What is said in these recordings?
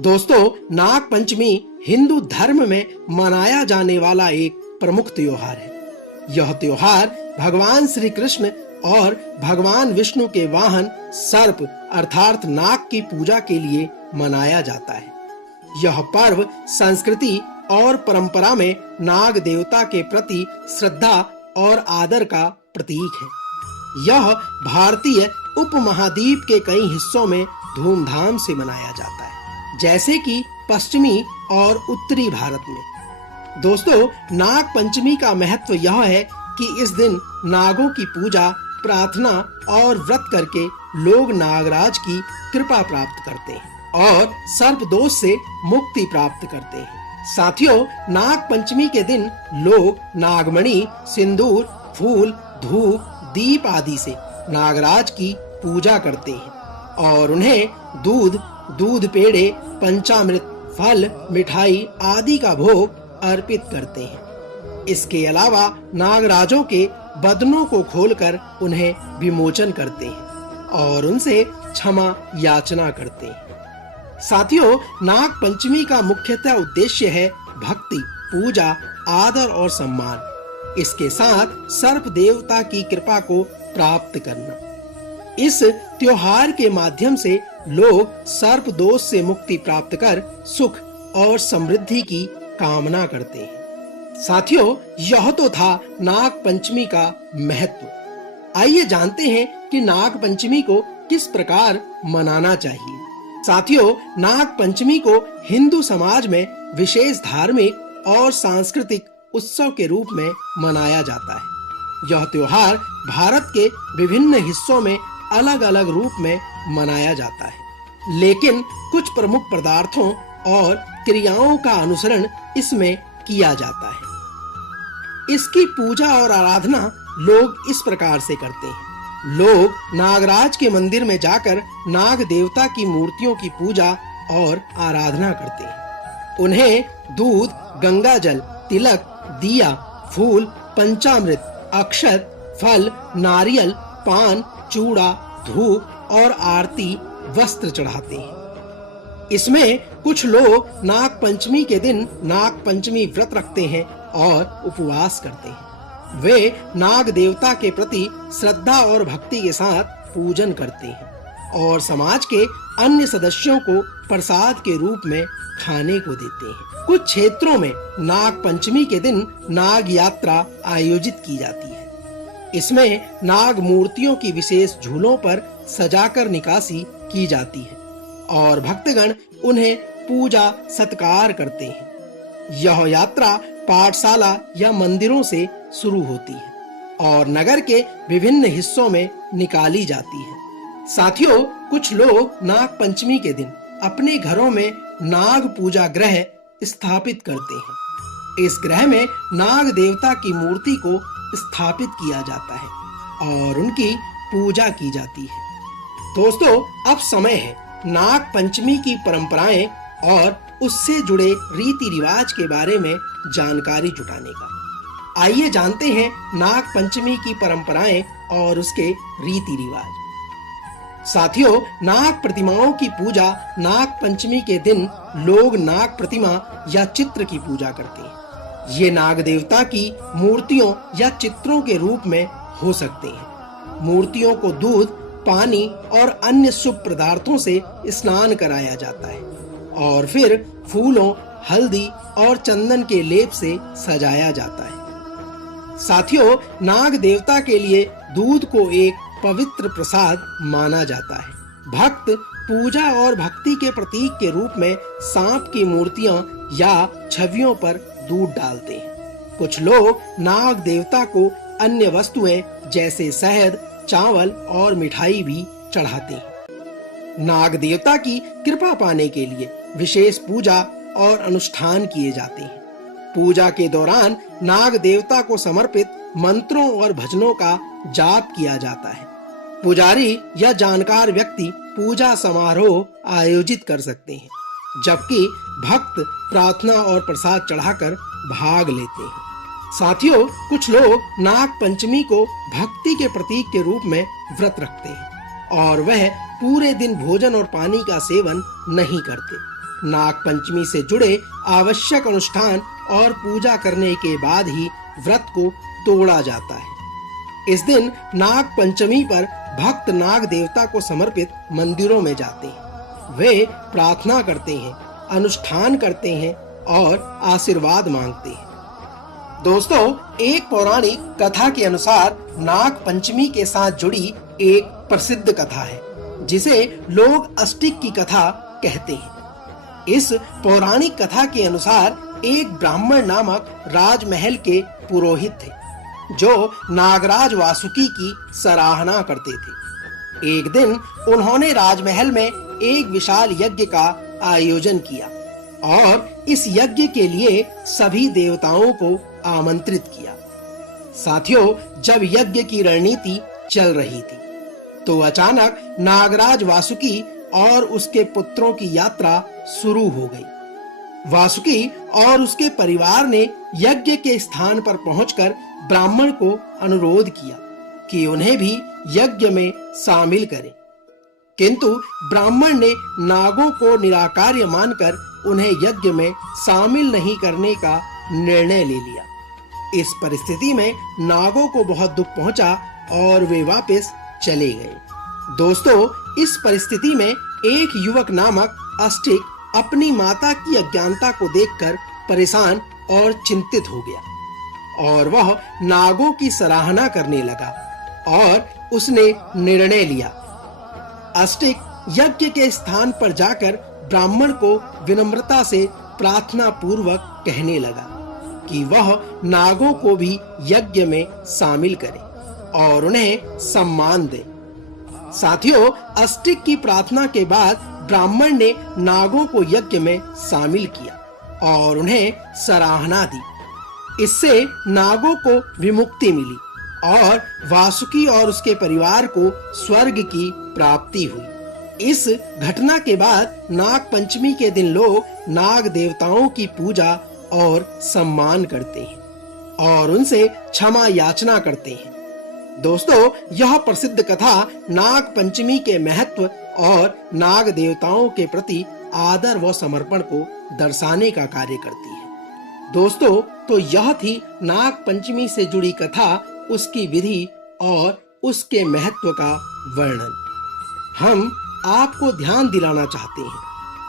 दोस्तों, नाग पंचमी हिंदू धर्म में मनाया जाने वाला एक प्रमुख त्योहार है। यह त्योहार भगवान श्री कृष्ण और भगवान विष्णु के वाहन सर्प अर्थात नाग की पूजा के लिए मनाया जाता है। यह पर्व संस्कृति और परंपरा में नाग देवता के प्रति श्रद्धा और आदर का प्रतीक है। यह भारतीय उपमहाद्वीप के कई हिस्सों में धूमधाम से मनाया जाता है, जैसे कि पश्चिमी और उत्तरी भारत में। दोस्तों, नाग पंचमी का महत्व यह है कि इस दिन नागों की पूजा, प्रार्थना और व्रत करके लोग नागराज की कृपा प्राप्त करते हैं और सर्प दोष से मुक्ति प्राप्त करते हैं। साथियों, नाग पंचमी के दिन लोग नागमणि, सिंदूर, फूल, धूप, दीप आदि से नागराज की पूजा करते हैं और उन्हें दूध पेड़े, पंचामृत, फल, मिठाई आदि का भोग अर्पित करते हैं। इसके अलावा नागराजों के बदनों को खोलकर उन्हें विमोचन करते हैं और उनसे क्षमा याचना करते हैं। साथियों, नाग पंचमी का मुख्यतः उद्देश्य है भक्ति, पूजा, आदर और सम्मान। इसके साथ सर्प देवता की कृपा को प्राप्त करना। इस त्योहार के माध्यम से लोग सर्प दोष से मुक्ति प्राप्त कर सुख और समृद्धि की कामना करते हैं। साथियों, यह तो था नाग पंचमी का महत्व। आइए जानते हैं कि नाग पंचमी को किस प्रकार मनाना चाहिए। साथियों, नाग पंचमी को हिंदू समाज में विशेष धार्मिक और सांस्कृतिक उत्सव के रूप में मनाया जाता है। यह त्योहार भारत के विभिन्न हिस्सों में अलग-अलग रूप में मनाया जाता है, लेकिन कुछ प्रमुख पदार्थों और क्रियाओं का अनुसरण इसमें किया जाता है। इसकी पूजा और आराधना लोग इस प्रकार से करते हैं। लोग नागराज के मंदिर में जाकर नाग देवता की मूर्तियों की पूजा और आराधना करते हैं। उन्हें दूध, गंगा जल, तिलक, दिया, फूल, पंचामृत, अक्षत, फल, नारियल, पान, चूड़ा, धूप और आरती वस्त्र चढ़ाते हैं। इसमें कुछ लोग नाग पंचमी के दिन नाग पंचमी व्रत रखते हैं और उपवास करते हैं। वे नाग देवता के प्रति श्रद्धा और भक्ति के साथ पूजन करते हैं और समाज के अन्य सदस्यों को प्रसाद के रूप में खाने को देते हैं। कुछ क्षेत्रों में नाग पंचमी के दिन नाग यात्रा आयोजित की जाती है। इसमें नाग मूर्तियों की विशेष झूलों पर सजाकर निकासी की जाती है और भक्तगण उन्हें पूजा सत्कार करते हैं। यह यात्रा पाठशाला या मंदिरों से शुरू होती है और नगर के विभिन्न हिस्सों में निकाली जाती है। साथियों, कुछ लोग नाग पंचमी के दिन अपने घरों में नाग पूजा गृह स्थापित करते हैं। इस गृह में नाग देवता की मूर्ति को स्थापित किया जाता है और उनकी पूजा की जाती है। दोस्तों, अब समय है नाग पंचमी की परंपराएं और उससे जुड़े रीति रिवाज के बारे में जानकारी जुटाने का। आइए जानते हैं नाग पंचमी की परंपराएं और उसके रीति रिवाज। साथियों, नाग प्रतिमाओं की पूजा नाग पंचमी के दिन लोग नाग प्रतिमा या चित्र की पूजा करते हैं। ये नाग देवता की मूर्तियों या चित्रों के रूप में हो सकते हैं। मूर्तियों को दूध, पानी और अन्य शुभ पदार्थों से स्नान कराया जाता है और फिर फूलों, हल्दी और चंदन के लेप से सजाया जाता है। साथियों, नाग देवता के लिए दूध को एक पवित्र प्रसाद माना जाता है। भक्त पूजा और भक्ति के प्रतीक के रूप में सांप की मूर्तियां या छवियों पर दूध डालते हैं। कुछ लोग नाग देवता को अन्य वस्तुएं जैसे शहद, चावल और मिठाई भी चढ़ाते हैं। नाग देवता की कृपा पाने के लिए विशेष पूजा और अनुष्ठान किए जाते हैं। पूजा के दौरान नाग देवता को समर्पित मंत्रों और भजनों का जाप किया जाता है। पुजारी या जानकार व्यक्ति पूजा समारोह आयोजित कर सकते हैं, जबकि भक्त प्रार्थना और प्रसाद चढ़ाकर भाग लेते हैं। साथियों, कुछ लोग नाग पंचमी को भक्ति के प्रतीक के रूप में व्रत रखते हैं और वह पूरे दिन भोजन और पानी का सेवन नहीं करते। नाग पंचमी से जुड़े आवश्यक अनुष्ठान और पूजा करने के बाद ही व्रत को तोड़ा जाता है। इस दिन नाग पंचमी पर भक्त नाग देवता को समर्पित मंदिरों में जाते हैं। वे प्रार्थना करते हैं, अनुष्ठान करते हैं और आशीर्वाद मांगते हैं। दोस्तों, एक पौराणिक कथा के अनुसार नाग पंचमी के साथ जुड़ी एक प्रसिद्ध कथा है जिसे लोग अष्टिक की कथा कहते हैं। इस पौराणिक कथा के अनुसार एक ब्राह्मण नामक राजमहल के पुरोहित थे जो नागराज वासुकी की सराहना करते थे। एक दिन उन्होंने राजमहल में एक विशाल यज्ञ का आयोजन किया और इस यज्ञ के लिए सभी देवताओं को आमंत्रित किया। साथियों, जब यज्ञ की रणनीति चल रही थी तो अचानक नागराज वासुकी और उसके पुत्रों की यात्रा शुरू हो गई। वासुकी और उसके परिवार ने यज्ञ के स्थान पर पहुंचकर ब्राह्मण को अनुरोध किया कि उन्हें भी यज्ञ में शामिल करें, किंतु ब्राह्मण ने नागों को निराकार्य मानकर उन्हें यज्ञ में शामिल नहीं करने का निर्णय ले लिया। इस परिस्थिति में नागों को बहुत दुख पहुंचा और वे वापस चले गए। दोस्तों, इस परिस्थिति में एक युवक नामक अष्टिक अपनी माता की अज्ञानता को देखकर परेशान और चिंतित हो गया और वह नागों की सराहना करने लगा और उसने निर्णय लिया। अष्टिक यज्ञ के स्थान पर जाकर ब्राह्मण को विनम्रता से प्रार्थना पूर्वक कहने लगा कि वह नागों को भी यज्ञ में शामिल करे और उन्हें सम्मान दे। साथियों, अष्टिक की प्रार्थना के बाद ब्राह्मण ने नागों को यज्ञ में शामिल किया और उन्हें सराहना दी। इससे नागों को विमुक्ति मिली और वासुकी और उसके परिवार को स्वर्ग की प्राप्ति हुई। इस घटना के बाद नाग पंचमी के दिन लोग नाग देवताओं की पूजा और सम्मान करते हैं और उनसे क्षमा याचना करते हैं। दोस्तों, यह प्रसिद्ध कथा नाग पंचमी के महत्व और नाग देवताओं के प्रति आदर व समर्पण को दर्शाने का कार्य करती है। दोस्तों, तो यह थी नाग पंचमी से जुड़ी कथा, उसकी विधि और उसके महत्व का वर्णन। हम आपको ध्यान दिलाना चाहते हैं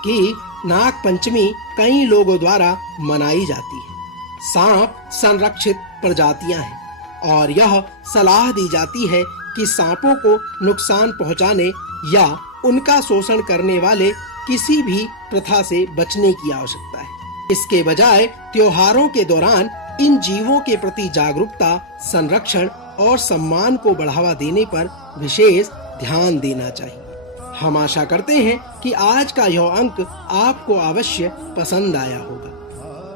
कि नाग पंचमी कई लोगों द्वारा मनाई जाती है। सांप संरक्षित प्रजातियां हैं और यह सलाह दी जाती है कि सांपों को नुकसान पहुंचाने या उनका शोषण करने वाले किसी भी प्रथा से बचने की आवश्यकता है। इसके बजाय त्योहारों के दौरान इन जीवों के प्रति जागरूकता, संरक्षण और सम्मान को बढ़ावा देने पर विशेष ध्यान देना चाहिए। हम आशा करते हैं कि आज का यह अंक आपको अवश्य पसंद आया होगा।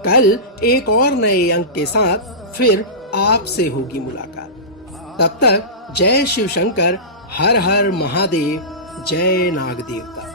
कल एक और नए अंक के साथ फिर आपसे होगी मुलाकात। तब तक जय शिव शंकर, हर हर महादेव, जय नाग देवता।